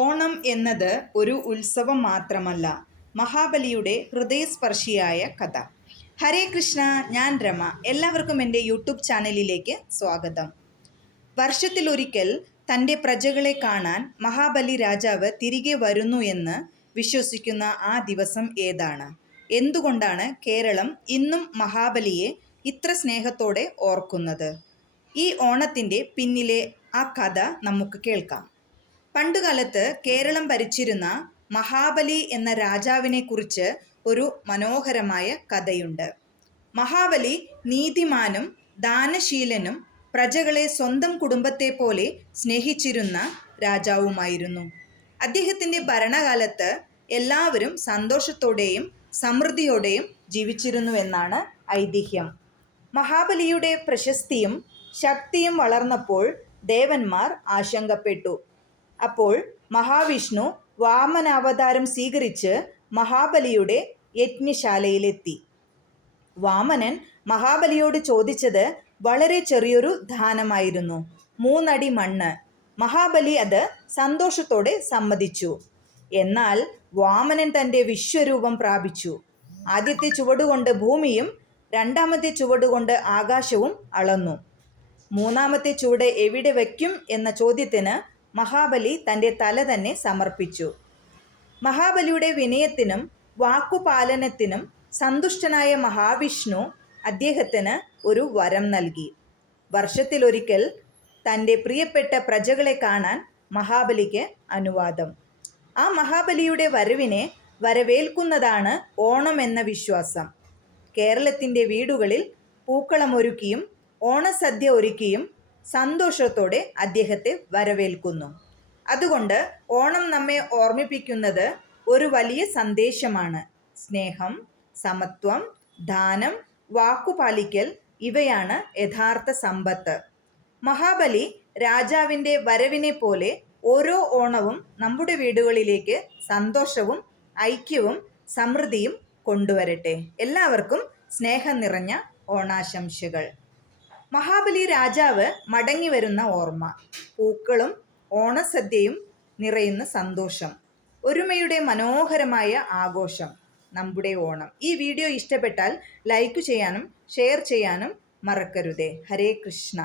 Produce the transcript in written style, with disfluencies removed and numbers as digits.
ഓണം എന്നത് ഒരു ഉത്സവം മാത്രമല്ല, മഹാബലിയുടെ ഹൃദയസ്പർശിയായ കഥ. ഹരേ കൃഷ്ണ, ഞാൻ രമ. എല്ലാവർക്കും എൻ്റെ യൂട്യൂബ് ചാനലിലേക്ക് സ്വാഗതം. വർഷത്തിലൊരിക്കൽ തൻ്റെ പ്രജകളെ കാണാൻ മഹാബലി രാജാവ് തിരികെ വരുന്നു എന്ന് വിശ്വസിക്കുന്ന ആ ദിവസം ഏതാണ്? എന്തുകൊണ്ടാണ് കേരളം ഇന്നും മഹാബലിയെ ഇത്ര സ്നേഹത്തോടെ ഓർക്കുന്നത്? ഈ ഓണത്തിൻ്റെ പിന്നിലെ ആ കഥ നമുക്ക് കേൾക്കാം. പണ്ടുകാലത്ത് കേരളം ഭരിച്ചിരുന്ന മഹാബലി എന്ന രാജാവിനെ കുറിച്ച് ഒരു മനോഹരമായ കഥയുണ്ട്. മഹാബലി നീതിമാനും ദാനശീലനും പ്രജകളെ സ്വന്തം കുടുംബത്തെ പോലെ സ്നേഹിച്ചിരുന്ന രാജാവുമായിരുന്നു. അദ്ദേഹത്തിൻ്റെ ഭരണകാലത്ത് എല്ലാവരും സന്തോഷത്തോടെയും സമൃദ്ധിയോടെയും ജീവിച്ചിരുന്നുവെന്നാണ് ഐതിഹ്യം. മഹാബലിയുടെ പ്രശസ്തിയും ശക്തിയും വളർന്നപ്പോൾ ദേവന്മാർ ആശങ്കപ്പെട്ടു. അപ്പോൾ മഹാവിഷ്ണു വാമനാവതാരം സ്വീകരിച്ച് മഹാബലിയുടെ യജ്ഞശാലയിലെത്തി. വാമനൻ മഹാബലിയോട് ചോദിച്ചത് വളരെ ചെറിയൊരു ദാനമായിരുന്നു, 3 അടി മണ്ണ്. മഹാബലി അത് സന്തോഷത്തോടെ സമ്മതിച്ചു. എന്നാൽ വാമനൻ തൻ്റെ വിശ്വരൂപം പ്രാപിച്ചു. ആദ്യത്തെ ചുവടുകൊണ്ട് ഭൂമിയും രണ്ടാമത്തെ ചുവടുകൊണ്ട് ആകാശവും അളന്നു. മൂന്നാമത്തെ ചുവട് എവിടെ വയ്ക്കും എന്ന ചോദ്യത്തിന് മഹാബലി തൻ്റെ തല തന്നെ സമർപ്പിച്ചു. മഹാബലിയുടെ വിനയത്തിനും വാക്കുപാലനത്തിനും സന്തുഷ്ടനായ മഹാവിഷ്ണു അദ്ദേഹത്തിന് ഒരു വരം നൽകി. വർഷത്തിലൊരിക്കൽ തൻ്റെ പ്രിയപ്പെട്ട പ്രജകളെ കാണാൻ മഹാബലിക്ക് അനുവാദം. ആ മഹാബലിയുടെ വരവിനെ വരവേൽക്കുന്നതാണ് ഓണം എന്ന വിശ്വാസം. കേരളത്തിൻ്റെ വീടുകളിൽ പൂക്കളമൊരുക്കിയും ഓണസദ്യ ഒരുക്കിയും സന്തോഷത്തോടെ അദ്ദേഹത്തെ വരവേൽക്കുന്നു. അതുകൊണ്ട് ഓണം നമ്മെ ഓർമ്മിപ്പിക്കുന്നത് ഒരു വലിയ സന്ദേശമാണ്. സ്നേഹം, സമത്വം, ദാനം, വാക്കുപാലിക്കൽ ഇവയാണ് യഥാർത്ഥ സമ്പത്ത്. മഹാബലി രാജാവിൻ്റെ വരവിനെ പോലെ ഓരോ ഓണവും നമ്മുടെ വീടുകളിലേക്ക് സന്തോഷവും ഐക്യവും സമൃദ്ധിയും കൊണ്ടുവരട്ടെ. എല്ലാവർക്കും സ്നേഹം നിറഞ്ഞ ഓണാശംസകൾ. മഹാബലി രാജാവ് മടങ്ങി വരുന്ന ഓർമ്മ, പൂക്കളും ഓണസദ്യയും നിറയുന്ന സന്തോഷം, ഒരുമയുടെ മനോഹരമായ ആഘോഷം നമ്മുടെ ഓണം. ഈ വീഡിയോ ഇഷ്ടപ്പെട്ടാൽ ലൈക്ക് ചെയ്യാനും ഷെയർ ചെയ്യാനും മറക്കരുതേ. ഹരേ കൃഷ്ണ.